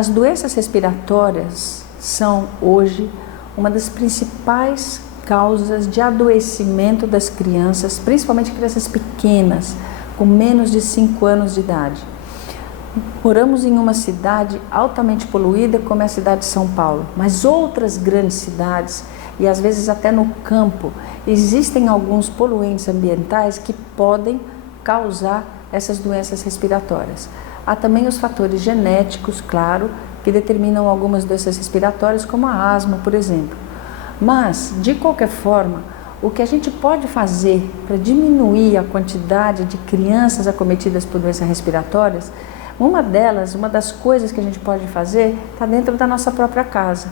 As doenças respiratórias são hoje uma das principais causas de adoecimento das crianças, principalmente crianças pequenas, com menos de 5 anos de idade. Moramos em uma cidade altamente poluída, como é a cidade de São Paulo, mas outras grandes cidades, e às vezes até no campo, existem alguns poluentes ambientais que podem causar essas doenças respiratórias. Há também os fatores genéticos, claro, que determinam algumas doenças respiratórias, como a asma, por exemplo. Mas, de qualquer forma, o que a gente pode fazer para diminuir a quantidade de crianças acometidas por doenças respiratórias, uma das coisas que a gente pode fazer está dentro da nossa própria casa.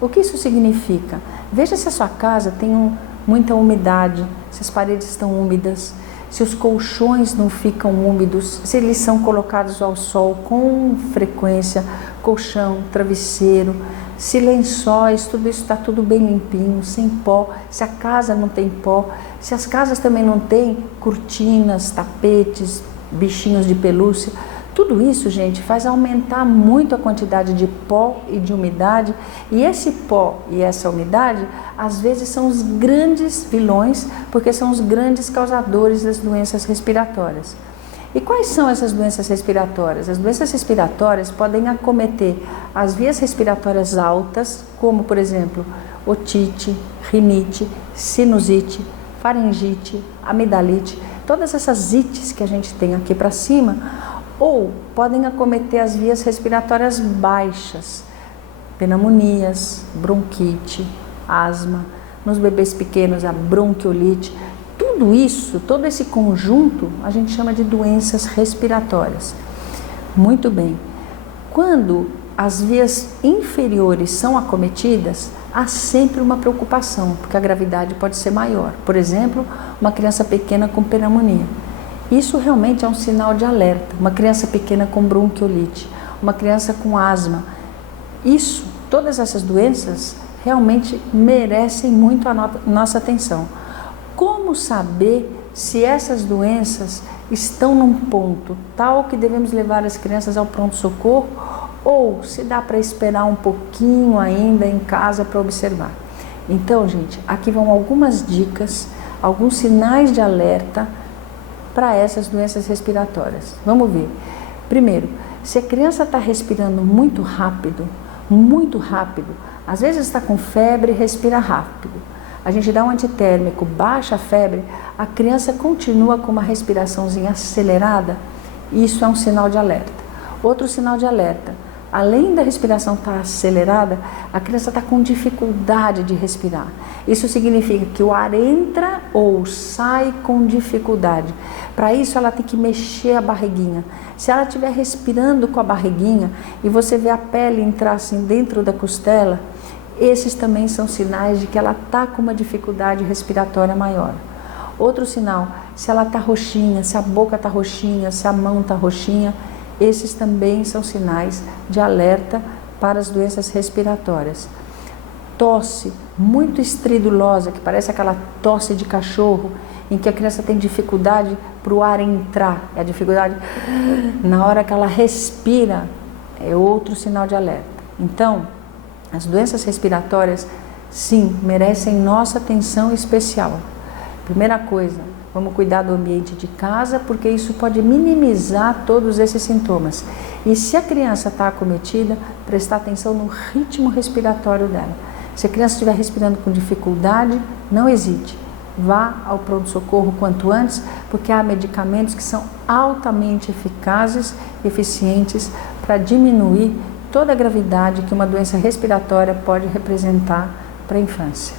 O que isso significa? Veja se a sua casa tem muita umidade, se as paredes estão úmidas, se os colchões não ficam úmidos, se eles são colocados ao sol com frequência, colchão, travesseiro, se lençóis, tudo isso está tudo bem limpinho, sem pó, se a casa não tem pó, se as casas também não têm cortinas, tapetes, bichinhos de pelúcia. Tudo isso, gente, faz aumentar muito a quantidade de pó e de umidade, e esse pó e essa umidade, às vezes, são os grandes vilões, porque são os grandes causadores das doenças respiratórias. E quais são essas doenças respiratórias? As doenças respiratórias podem acometer as vias respiratórias altas, como, por exemplo, otite, rinite, sinusite, faringite, amidalite, todas essas ites que a gente tem aqui para cima, ou podem acometer as vias respiratórias baixas, pneumonias, bronquite, asma, nos bebês pequenos a bronquiolite. Tudo isso, todo esse conjunto, a gente chama de doenças respiratórias. Muito bem. Quando as vias inferiores são acometidas, há sempre uma preocupação, porque a gravidade pode ser maior. Por exemplo, uma criança pequena com pneumonia. Isso realmente é um sinal de alerta. Uma criança pequena com bronquiolite, uma criança com asma. Todas essas doenças realmente merecem muito a nossa atenção. Como saber se essas doenças estão num ponto tal que devemos levar as crianças ao pronto-socorro, ou se dá para esperar um pouquinho ainda em casa para observar? Então, gente, aqui vão algumas dicas, alguns sinais de alerta para essas doenças respiratórias. Vamos ver. Primeiro, se a criança está respirando muito rápido, às vezes está com febre, respira rápido. A gente dá um antitérmico, baixa a febre, a criança continua com uma respiraçãozinha acelerada, isso é um sinal de alerta. Outro sinal de alerta, além da respiração estar acelerada, a criança está com dificuldade de respirar. Isso significa que o ar entra ou sai com dificuldade. Para isso ela tem que mexer a barriguinha. Se ela estiver respirando com a barriguinha e você vê a pele entrar assim dentro da costela, esses também são sinais de que ela está com uma dificuldade respiratória maior. Outro sinal, se ela está roxinha, se a boca está roxinha, se a mão está roxinha, esses também são sinais de alerta para as doenças respiratórias. Tosse muito estridulosa, que parece aquela tosse de cachorro, em que a criança tem dificuldade para o ar entrar, é a dificuldade na hora que ela respira, é outro sinal de alerta. Então, as doenças respiratórias, sim, merecem nossa atenção especial. Primeira coisa, vamos cuidar do ambiente de casa, porque isso pode minimizar todos esses sintomas. E se a criança está acometida, prestar atenção no ritmo respiratório dela. Se a criança estiver respirando com dificuldade, não hesite. Vá ao pronto-socorro quanto antes, porque há medicamentos que são altamente eficazes e eficientes para diminuir toda a gravidade que uma doença respiratória pode representar para a infância.